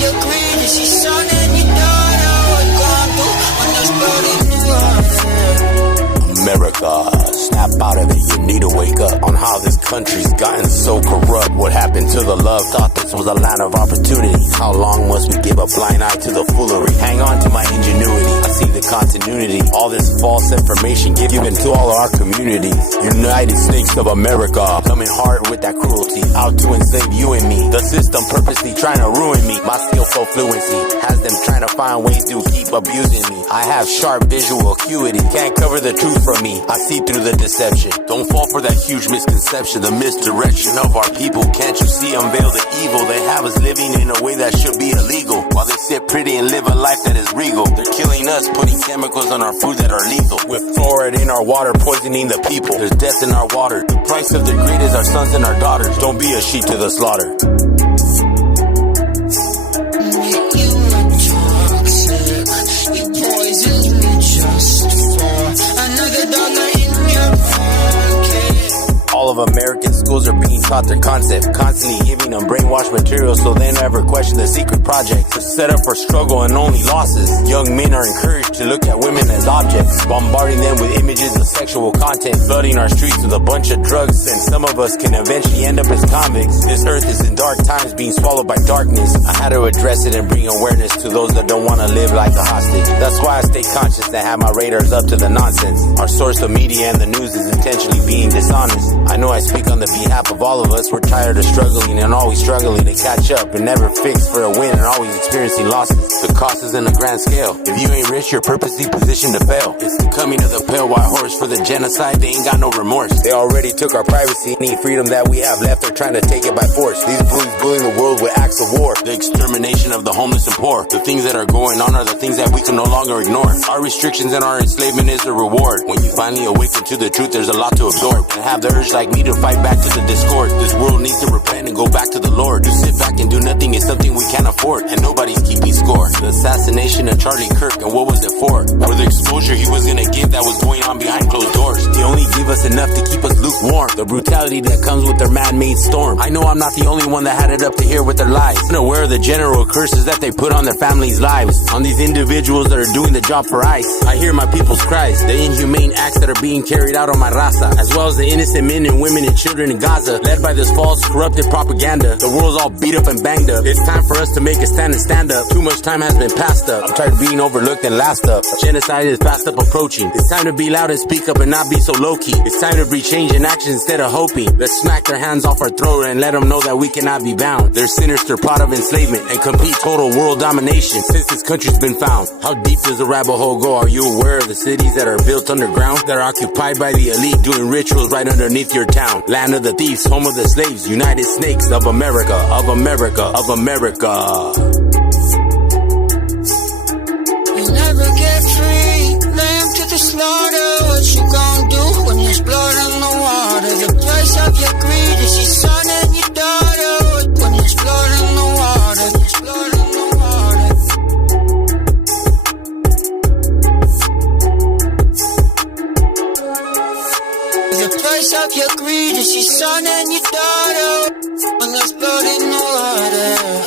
your greed. Is your son and your daughter? What you gonna do when there's blood in the water? America, snap out of it, you need to wake up on how this country's gotten so corrupt. What happened to the love? Thought this was a land of opportunity. How long must we give a blind eye to the foolery? Hang on to my ingenuity, I see the continuity. All this false information given to all our communities. United States of America, coming hard with that cruelty, out to enslave you and me. The system purposely trying to ruin me. My skillful fluency has them trying to find ways to keep abusing me. I have sharp visual acuity, can't cover the truth from me. I see through the deception. Don't fall for that huge misconception, the misdirection of our people. Can't you see unveil the evil? They have us living in a way that should be illegal, while they sit pretty and live a life that is regal. They're killing us, putting chemicals on our food that are lethal. With fluoride in our water, poisoning the people. There's death in our water. The price of the greed is our sons and our daughters. Don't be a sheep to the slaughter. All of American schools are being taught their concept, constantly giving them brainwashed material so they never question the secret projects. They're set up for struggle and only losses. Young men are encouraged to look at women as objects, bombarding them with images of sexual content, flooding our streets with a bunch of drugs, and some of us can eventually end up as convicts. This earth is in dark times, being swallowed by darkness. I had to address it and bring awareness to those that don't want to live like a hostage. That's why I stay conscious and have my radars up to the nonsense. Our source of media and the news is intentionally being dishonest. I know I speak on the behalf of all of us. We're tired of struggling and always struggling to catch up and never fix for a win and always experiencing losses. The cost is in a grand scale. If you ain't rich, you're purposely positioned to fail. It's the coming of the pale white horse. For the genocide, they ain't got no remorse. They already took our privacy. Any freedom that we have left, they're trying to take it by force. These bullies bullying the world with acts of war. The extermination of the homeless and poor. The things that are going on are the things that we can no longer ignore. Our restrictions and our enslavement is a reward. When you finally awaken to the truth, there's a lot to absorb. And have the urge like me to fight back to the discord. This world needs to repent and go back to the Lord. To sit back and do nothing is something we can't afford, and nobody's keeping score. The assassination of Charlie Kirk, and what was it for? For the exposure he was gonna give that was going on behind closed doors. They only give us enough to keep us lukewarm. The brutality that comes with their man-made storm. I know I'm not the only one that had it up to here with their lives. I'm aware of the general curses that they put on their families' lives, on these individuals that are doing the job for ICE. I hear my people's cries, the inhumane acts that are being carried out on my raza, as well as the innocent men and women and children in Gaza, led by this false, corrupted propaganda. The world's all beat up and banged up. It's time for us to make a stand and stand up. Too much time has been passed up. I'm tired of being overlooked and laughed up. Genocide is fast up approaching. It's time to be loud and speak up and not be so low-key. It's time to bring change in action instead of hoping. Let's smack their hands off our throat and let them know that we cannot be bound. Their sinister plot of enslavement and complete total world domination since this country's been found. How deep does the rabbit hole go? Are you aware of the cities that are built underground, that are occupied by the elite, doing rituals right underneath your town? Land of the thieves, home of the slaves, United Snakes of America, of America, of America. You'll never get free, lamb to the slaughter. What you gonna do when there's blood in the water? The price of your greed is your son and your daughter. When there's blood in the water, there's blood in the water. The price of your greed is your son and your daughter. When there's blood in the water.